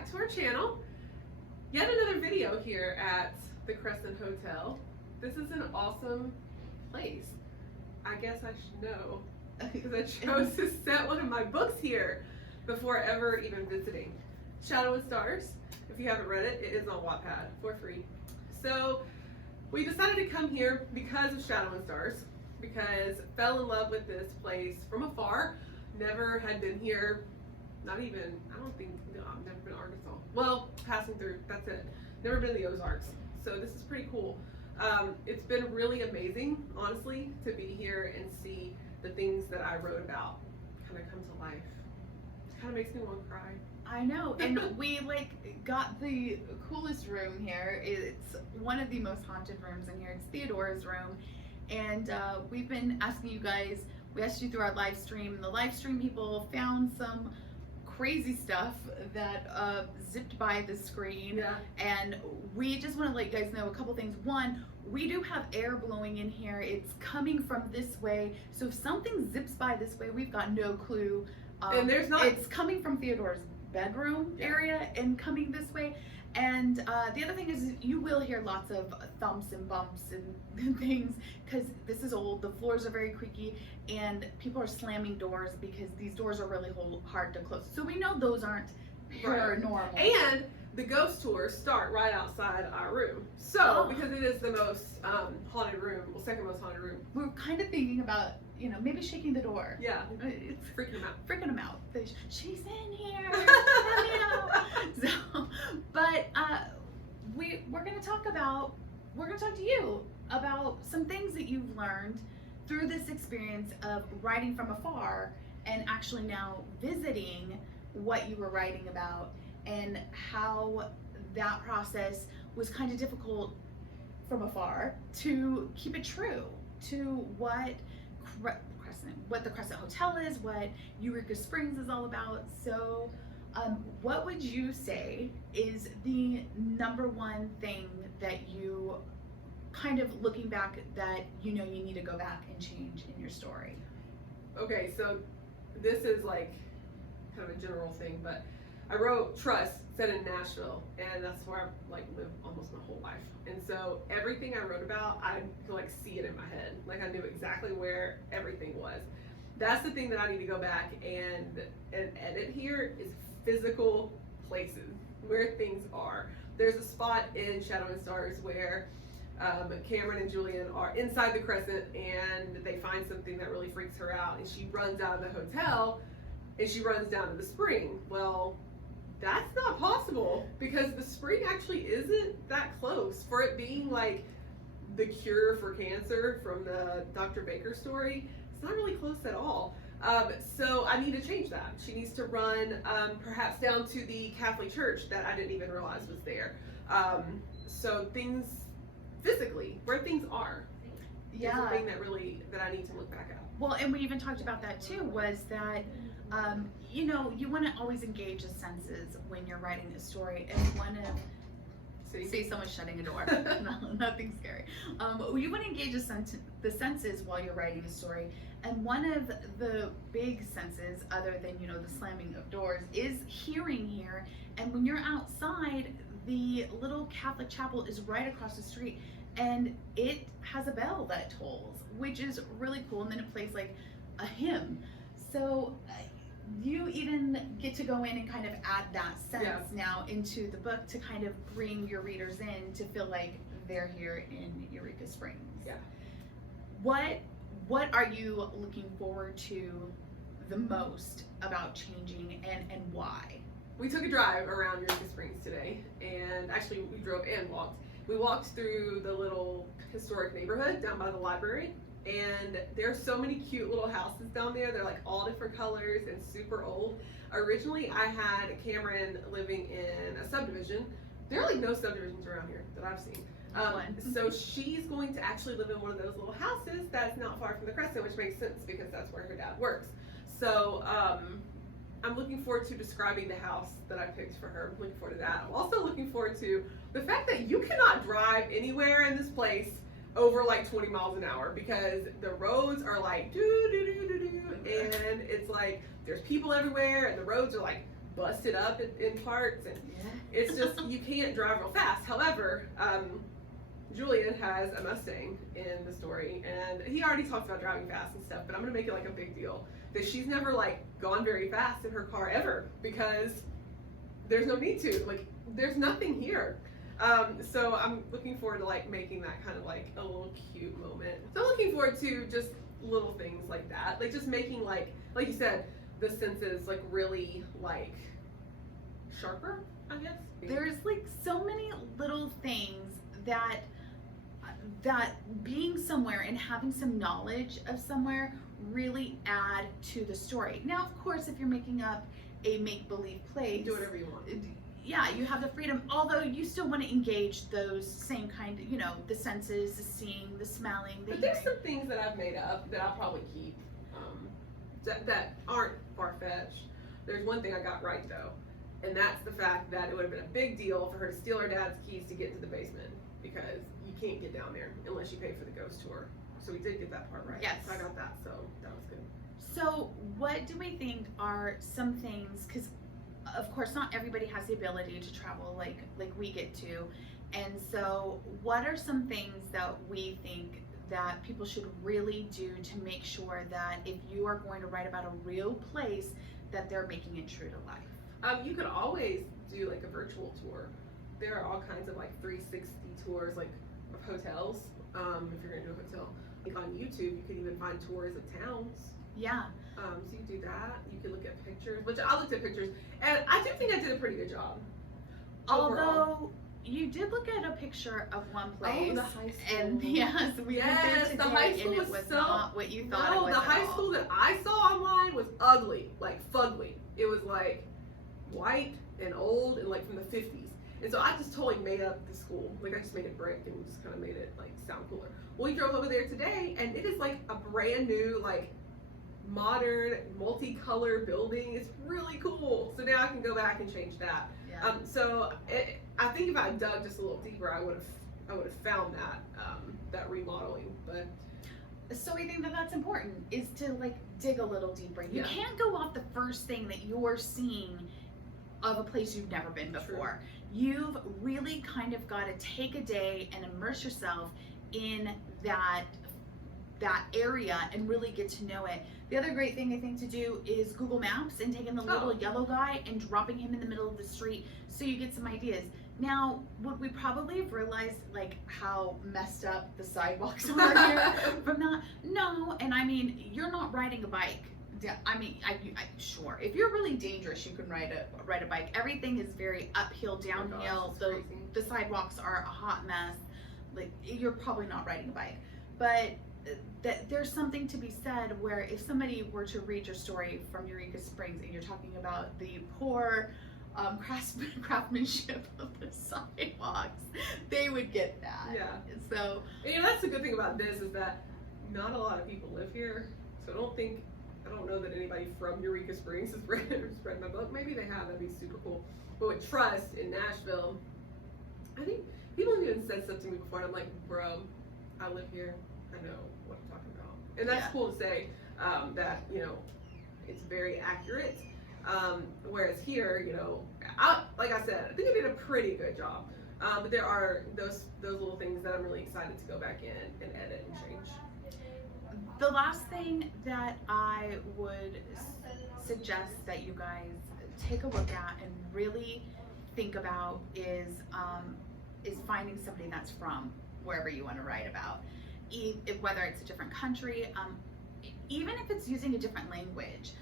back to our channel. Yet another video here at the Crescent Hotel. This is an awesome place. I guess I should know because I chose to set one of my books here before ever even visiting. Shadow and Stars. If you haven't read it, it is on Wattpad for free. So we decided to come here because of Shadow and Stars, because fell in love with this place from afar. Never had been here, not even, I don't think, no, I've never been to Arkansas. Well, passing through, that's it. Never been to the Ozarks. So this is pretty cool. It's been really amazing, honestly, to be here and see the things that I wrote about kind of come to life. It kind of makes me want to cry. I know, and we got the coolest room here. It's one of the most haunted rooms in here. It's Theodora's room, and we've been asking you guys. We asked you through our live stream, and the live stream people found some crazy stuff that zipped by the screen. Yeah. And we just want to let you guys know a couple things. One, we do have air blowing in here. It's coming from this way, so if something zips by this way, we've got no clue. And there's not. It's coming from Theodora's bedroom area and coming this way. And the other thing is you will hear lots of thumps and bumps and things because this is old. The floors are very creaky and people are slamming doors because these doors are really hard to close. So we know those aren't paranormal. And the ghost tours start right outside our room. So, because it is the most haunted room, well, second most haunted room. We're kind of thinking about, maybe shaking the door. Yeah. It's freaking them out. Freaking them out. She's in here. Let me out. So, but we're going to talk to you about some things that you've learned through this experience of writing from afar and actually now visiting what you were writing about, and how that process was kind of difficult from afar to keep it true to what the Crescent Hotel is, what Eureka Springs is all about. So what would you say is the number one thing that you kind of looking back that you need to go back and change in your story? Okay, so this is like kind of a general thing, but I wrote Trust set in Nashville, and that's where I've lived almost my whole life. And so everything I wrote about, I could see it in my head. I knew exactly where everything was. That's the thing that I need to go back and edit here is physical places where things are. There's a spot in Shadow and Stars where Cameron and Julian are inside the Crescent and they find something that really freaks her out, and she runs out of the hotel and she runs down to the spring. Well, that's not possible because the spring actually isn't that close. For it being like the cure for cancer from the Dr. Baker story, it's not really close at all. So I need to change that. She needs to run perhaps down to the Catholic church that I didn't even realize was there. So things physically, where things are, is the thing that I need to look back at. Well, and we even talked about that too, was that you want to always engage the senses when you're writing a story, and one of see someone's shutting a door. No, nothing scary. You want to engage the senses while you're writing a story, and one of the big senses, other than the slamming of doors, is hearing here. And when you're outside, the little Catholic chapel is right across the street, and it has a bell that tolls, which is really cool. And then it plays like a hymn. So you even get to go in and kind of add that sense now into the book to kind of bring your readers in to feel like they're here in Eureka Springs. Yeah. What are you looking forward to the most about changing, and why? We took a drive around Eureka Springs today, and actually we drove and walked. We walked through the little historic neighborhood down by the library, and there's so many cute little houses down there. They're all different colors and super old. Originally, I had Cameron living in a subdivision. There are no subdivisions around here that I've seen. So she's going to actually live in one of those little houses that's not far from the Crescent, which makes sense because that's where her dad works. So I'm looking forward to describing the house that I picked for her. I'm looking forward to that. I'm also looking forward to the fact that you cannot drive anywhere in this place over 20 miles an hour because the roads are and it's there's people everywhere, and the roads are busted up in parts, and it's just, you can't drive real fast. However, Julian has a Mustang in the story, and he already talks about driving fast and stuff, but I'm gonna make it like a big deal that she's never like gone very fast in her car ever, because there's no need to, like, there's nothing here. So I'm looking forward to like making that kind of like a little cute moment. So I'm looking forward to just little things like that, like just making like you said, the senses like really like sharper, I guess. There's like so many little things that being somewhere and having some knowledge of somewhere really add to the story. Now, of course, if you're making up a make-believe place, Do whatever you want. Yeah, you have the freedom, although you still want to engage those same kind of, you know, the senses, the seeing, the smelling, the But there's hearing. some things that I've made up that I'll probably keep, that aren't far-fetched. There's one thing I got right though, and that's the fact that it would have been a big deal for her to steal her dad's keys to get to the basement, because you can't get down there unless you pay for the ghost tour. So we did get that part right. Yes. So I got that, so that was good. So what do we think are some things, because of course not everybody has the ability to travel like we get to, and so what are some things that we think that people should really do to make sure that if you are going to write about a real place, that they're making it true to life? You could always do like a virtual tour. There are all kinds of like 360 tours, like of hotels. If you're gonna do a hotel, like on YouTube, you could even find tours of towns. Yeah. So you can do that. You can look at pictures, which I looked at pictures, and I do think I did a pretty good job. Overall. Although you did look at a picture of one place, the high school. and yes, we went there Yes, today, the high school and it was was so- not what you thought it No, was. the at high all. school that I saw online was ugly, like fugly. It was like white and old and like from the 50s. And so I just totally made up the school. Like I just made it brick and just kind of made it like sound cooler. Well, we drove over there today, and it is like a brand new, like modern, multicolored building. It's really cool. So now I can go back and change that. Yeah. I think if I dug just a little deeper, I would have found that remodeling. But So we think that that's important, is to like dig a little deeper. You Yeah. can't go off the first thing that you're seeing of a place you've never been True. before. You've really kind of got to take a day and immerse yourself in that area and really get to know it. The other great thing I think to do is Google Maps and taking the little yellow guy and dropping him in the middle of the street so you get some ideas. Now, would we probably have realized like how messed up the sidewalks are here from that? No, and I mean, you're not riding a bike. Yeah, I mean, I sure. If you're really dangerous, you can ride a bike. Everything is very uphill, downhill. Oh gosh, The sidewalks are a hot mess. Like, you're probably not riding a bike. But there's something to be said where if somebody were to read your story from Eureka Springs and you're talking about the poor craftsmanship of the sidewalks, they would get that. Yeah. So, and, you know, that's the good thing about this is that not a lot of people live here. So I don't know that anybody from Eureka Springs has read my book. Maybe they have. That'd be super cool. But with Trust in Nashville, I think people have even said stuff to me before, and I'm like, bro, I live here. I know what I'm talking about. And that's Yeah. cool to say, that, you know, it's very accurate. Whereas here, you know, like I said, I think I did a pretty good job. But there are those little things that I'm really excited to go back in and edit and change. the last thing that I would suggest that you guys take a look at and really think about is finding somebody that's from wherever you want to write about, whether it's a different country, even if it's using a different language.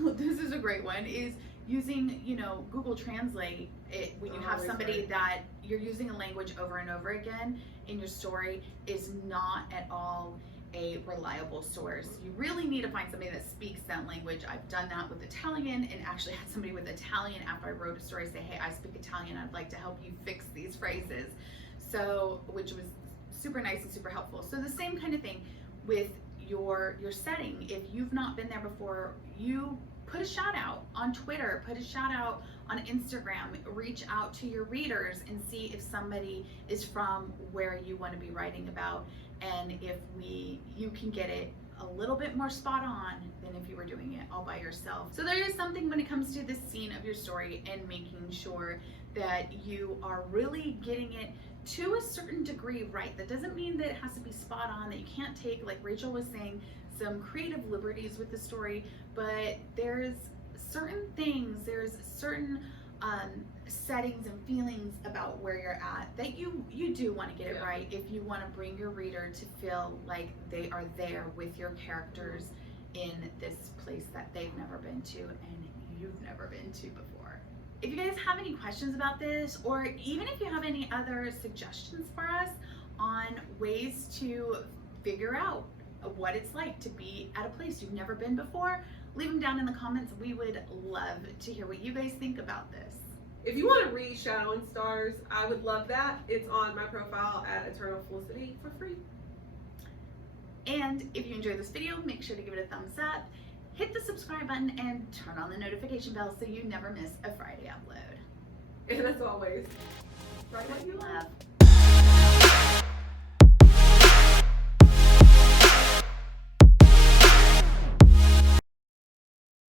This is a great one, is using, you know, Google Translate it when you have Always somebody right. that you're using a language over and over again in your story is not at all a reliable source. You really need to find somebody that speaks that language. I've done that with Italian, and actually had somebody with Italian after I wrote a story say, hey, I speak Italian, I'd like to help you fix these phrases. So, which was super nice and super helpful. So the same kind of thing with your setting. If you've not been there before, you put a shout out on Twitter, put a shout out on Instagram, reach out to your readers and see if somebody is from where you want to be writing about, and if you can get it a little bit more spot on than if you were doing it all by yourself. So there is something when it comes to the scene of your story and making sure that you are really getting it to a certain degree right. That doesn't mean that it has to be spot on, that you can't take, like Rachel was saying, some creative liberties with the story, but there's certain things, there's certain settings and feelings about where you're at that you do want to get it right if you want to bring your reader to feel like they are there with your characters in this place that they've never been to and you've never been to before. If you guys have any questions about this, or even if you have any other suggestions for us on ways to figure out what it's like to be at a place you've never been before, leave them down in the comments. We would love to hear what you guys think about this. If you want to read Shadow and Stars, I would love that. It's on my profile at Eternal Felicity for free. And if you enjoyed this video, make sure to give it a thumbs up, hit the subscribe button, and turn on the notification bell so you never miss a Friday upload. And as always, write what you love.